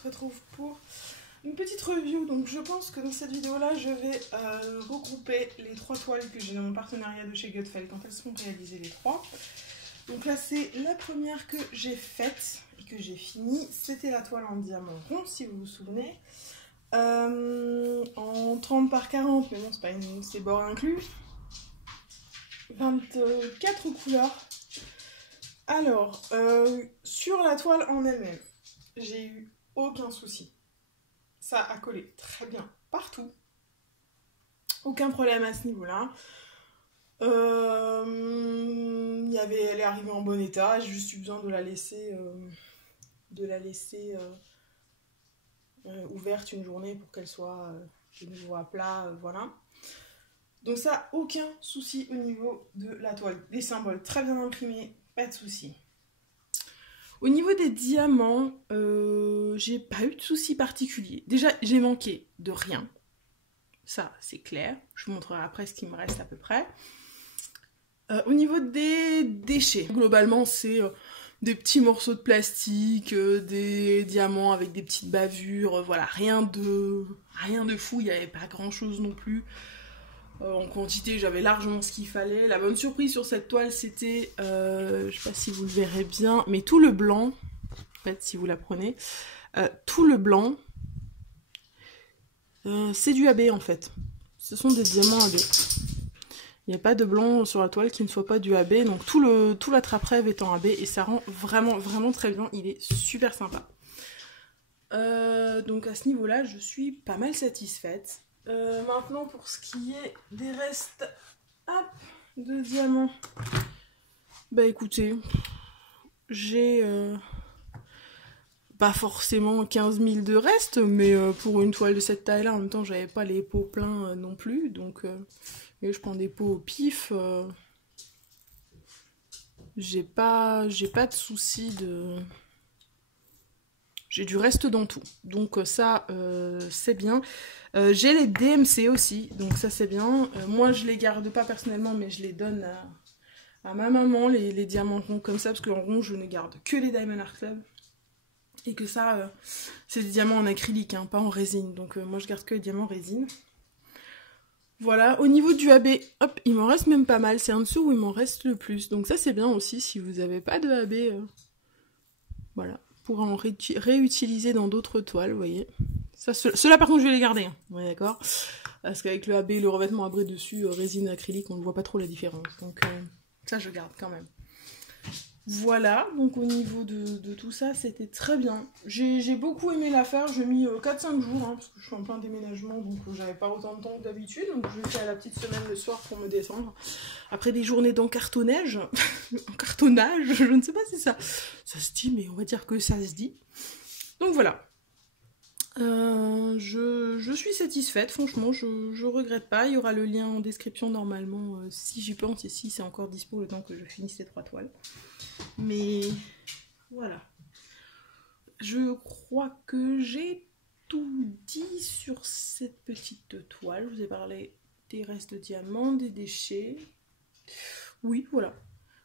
se retrouve pour une petite review. Donc je pense que dans cette vidéo là je vais regrouper les 3 toiles que j'ai dans mon partenariat de chez Gutfeld quand elles seront réalisées les 3. Donc là c'est la première que j'ai faite et que j'ai finie. C'était la toile en diamant rond si vous vous souvenez. En 30 par 40, mais bon c'est pas une... c'est bord inclus. 24 couleurs. Alors, sur la toile en elle-même, j'ai eu aucun souci. Ça a collé très bien partout. Aucun problème à ce niveau-là. Elle est arrivée en bon état. J'ai juste eu besoin de la laisser, ouverte une journée pour qu'elle soit de nouveau à plat. Voilà. Donc ça, aucun souci au niveau de la toile. Les symboles très bien imprimés, pas de souci. Au niveau des diamants, j'ai pas eu de soucis particuliers. Déjà, j'ai manqué de rien. Ça, c'est clair. Je vous montrerai après ce qui me reste à peu près. Au niveau des déchets, globalement, c'est des petits morceaux de plastique, des diamants avec des petites bavures, voilà, rien de fou, il n'y avait pas grand-chose non plus. En quantité, j'avais largement ce qu'il fallait. La bonne surprise sur cette toile, c'était, je sais pas si vous le verrez bien, mais tout le blanc, en fait, si vous la prenez, tout le blanc, c'est du AB en fait. Ce sont des diamants AB. Il n'y a pas de blanc sur la toile qui ne soit pas du AB, donc tout l'attrape-rêve est en AB et ça rend vraiment, vraiment très bien. Il est super sympa. Donc à ce niveau-là, je suis pas mal satisfaite. Maintenant pour ce qui est des restes de diamants, bah écoutez, j'ai pas forcément 15 000 de restes, mais pour une toile de cette taille là, en même temps j'avais pas les pots pleins non plus, donc et je prends des pots au pif, j'ai pas de soucis de... J'ai du reste dans tout, donc ça c'est bien. J'ai les DMC aussi, donc ça c'est bien. Moi je les garde pas personnellement, mais je les donne à ma maman, les diamants ronds comme ça, parce qu'en rond je ne garde que les Diamond Art Club. Et que ça, c'est des diamants en acrylique, hein, pas en résine, donc moi je garde que les diamants résine. Voilà, au niveau du AB, hop, il m'en reste même pas mal, c'est en dessous où il m'en reste le plus. Donc ça c'est bien aussi, si vous n'avez pas de AB, voilà. Pour en réutiliser dans d'autres toiles, vous voyez. Ceux-là par contre je vais les garder, hein. Ouais, d'accord. Parce qu'avec le AB, le revêtement abré dessus, résine acrylique, on ne voit pas trop la différence. Donc ça je garde quand même. Voilà, donc au niveau de tout ça, c'était très bien. J'ai beaucoup aimé l'affaire, j'ai mis 4-5 jours, hein, parce que je suis en plein déménagement, donc j'avais pas autant de temps que d'habitude, donc je vais faire la petite semaine le soir pour me détendre. Après des journées d'encartonnage, encartonnage, je ne sais pas si ça se dit, mais on va dire que ça se dit. Donc voilà. Je suis satisfaite, franchement, je regrette pas. Il y aura le lien en description normalement, si j'y pense, et si c'est encore dispo le temps que je finisse les 3 toiles. Mais voilà. Je crois que j'ai tout dit sur cette petite toile. Je vous ai parlé des restes de diamants, des déchets. Oui, voilà.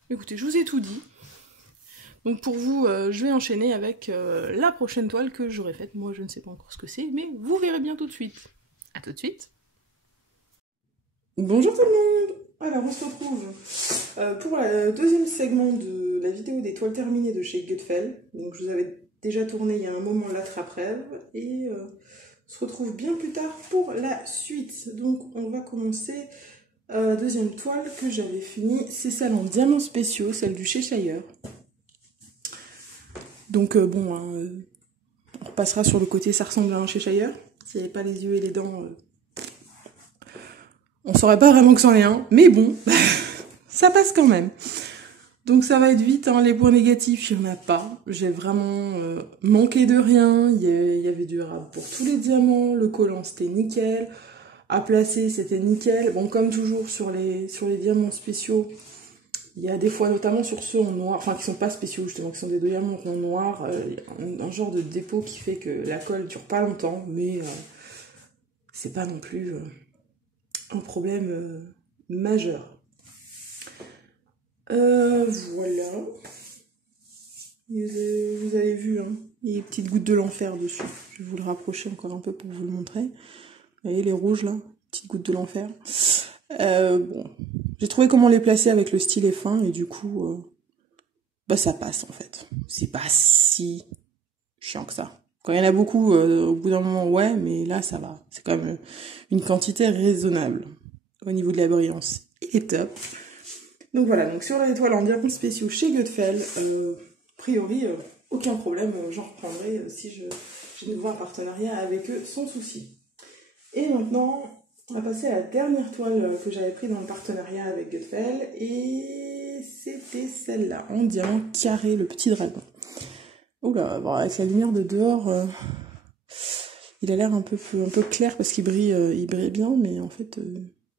Écoutez, je vous ai tout dit. Donc pour vous, je vais enchaîner avec la prochaine toile que j'aurai faite. Moi, je ne sais pas encore ce que c'est, mais vous verrez bien tout de suite. À tout de suite. Bonjour tout le monde. Alors, on se retrouve pour le deuxième segment de la vidéo des toiles terminées de chez Gutfeld. Donc je vous avais déjà tourné il y a un moment l'attrape-rêve et on se retrouve bien plus tard pour la suite. Donc on va commencer deuxième toile que j'avais finie, c'est celle en diamants spéciaux, celle du Cheshire. Donc bon, hein, on repassera sur le côté, ça ressemble à un Cheshire. S'il n'y avait pas les yeux et les dents, on saurait pas vraiment que c'en est un, mais bon, ça passe quand même. Donc ça va être vite, hein. Les points négatifs, il n'y en a pas. J'ai vraiment manqué de rien. Il y avait du rab pour tous les diamants. Le collant, c'était nickel. À placer, c'était nickel. Bon, comme toujours sur les diamants spéciaux, il y a des fois, notamment sur ceux en noir, enfin qui sont pas spéciaux justement, qui sont des diamants en noir, un genre de dépôt qui fait que la colle dure pas longtemps, mais c'est pas non plus un problème majeur. Voilà. Vous avez vu, hein, il y a des petites gouttes de l'enfer dessus. Je vais vous le rapprocher encore un peu pour vous le montrer. Vous voyez les rouges là, petites gouttes de l'enfer. Bon, j'ai trouvé comment les placer avec le stylet fin et du coup, bah ça passe en fait. C'est pas si chiant que ça. Quand il y en a beaucoup, au bout d'un moment, ouais, mais là ça va. C'est quand même une quantité raisonnable au niveau de la brillance. Il est top. Donc voilà, donc sur les étoiles en diamants spéciaux chez Goodfellow, a priori, aucun problème, j'en reprendrai si j'ai de nouveau un partenariat avec eux sans souci. Et maintenant, on va passer à la dernière toile que j'avais pris dans le partenariat avec Goodfellow, et c'était celle-là, en diamant carré, le petit dragon. Oula, bon, avec la lumière de dehors, il a l'air un peu clair parce qu'il il brille bien, mais en fait,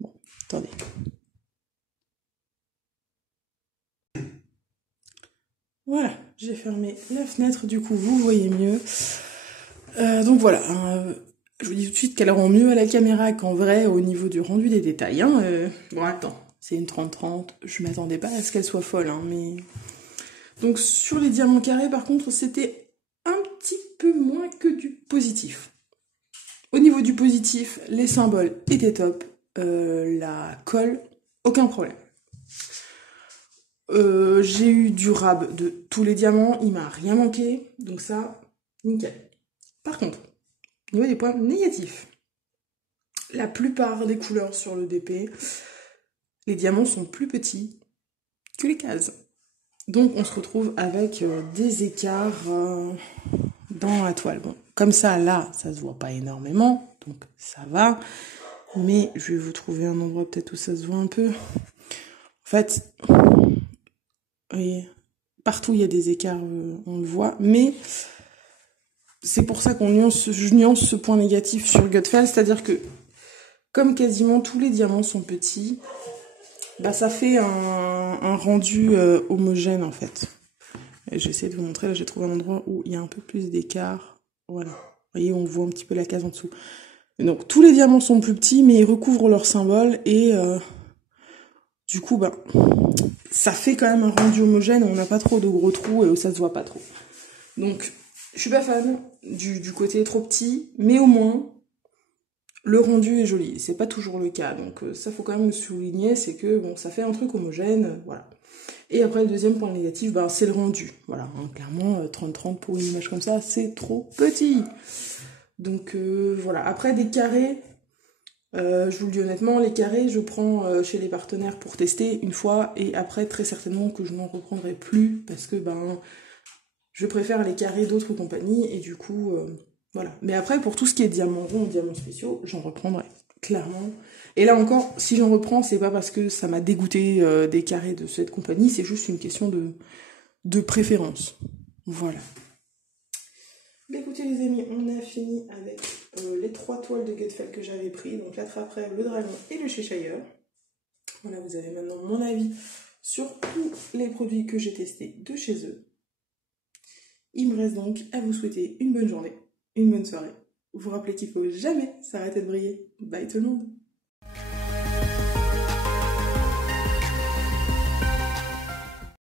bon, attendez. Voilà, j'ai fermé la fenêtre, du coup vous voyez mieux. Donc voilà, je vous dis tout de suite qu'elle rend mieux à la caméra qu'en vrai au niveau du rendu des détails. Hein. Bon attends, c'est une 30-30, je m'attendais pas à ce qu'elle soit folle, hein, mais... Donc sur les diamants carrés par contre c'était un petit peu moins que du positif. Au niveau du positif, les symboles étaient top, la colle, aucun problème. J'ai eu du rab de tous les diamants, il m'a rien manqué, donc ça, nickel. Par contre, au niveau des points négatifs, la plupart des couleurs sur le DP, les diamants sont plus petits que les cases. Donc on se retrouve avec des écarts dans la toile. Bon, comme ça, là, ça se voit pas énormément, donc ça va. Mais je vais vous trouver un endroit peut-être où ça se voit un peu. En fait, vous voyez, partout il y a des écarts, on le voit, mais c'est pour ça je nuance ce point négatif sur Goodfellow, c'est-à-dire que comme quasiment tous les diamants sont petits, bah ça fait un rendu homogène en fait. J'essaie de vous montrer, là j'ai trouvé un endroit où il y a un peu plus d'écart, voilà. Vous voyez, on voit un petit peu la case en dessous. Et donc tous les diamants sont plus petits, mais ils recouvrent leur symbole et du coup, bah, ça fait quand même un rendu homogène, on n'a pas trop de gros trous et ça se voit pas trop. Donc, je suis pas fan du côté trop petit, mais au moins, le rendu est joli. C'est pas toujours le cas, donc ça faut quand même le souligner, c'est que bon, ça fait un truc homogène, voilà. Et après, le deuxième point négatif, bah, c'est le rendu. Voilà, hein, clairement, 30-30 pour une image comme ça, c'est trop petit. Donc voilà, après des carrés, je vous le dis honnêtement, les carrés, je prends chez les partenaires pour tester une fois, et après, très certainement que je n'en reprendrai plus, parce que ben, je préfère les carrés d'autres compagnies, et du coup, voilà. Mais après, pour tout ce qui est diamants ronds ou diamants spéciaux, j'en reprendrai, clairement. Et là encore, si j'en reprends, c'est pas parce que ça m'a dégoûté des carrés de cette compagnie, c'est juste une question de préférence. Voilà. Bah écoutez les amis, on a fini avec les 3 toiles de Goodfellow que j'avais pris, donc l'attrape-rêve, le dragon et le Cheshire. Voilà, vous avez maintenant mon avis sur tous les produits que j'ai testés de chez eux. Il me reste donc à vous souhaiter une bonne journée, une bonne soirée. Vous rappelez qu'il faut jamais s'arrêter de briller. Bye tout le monde!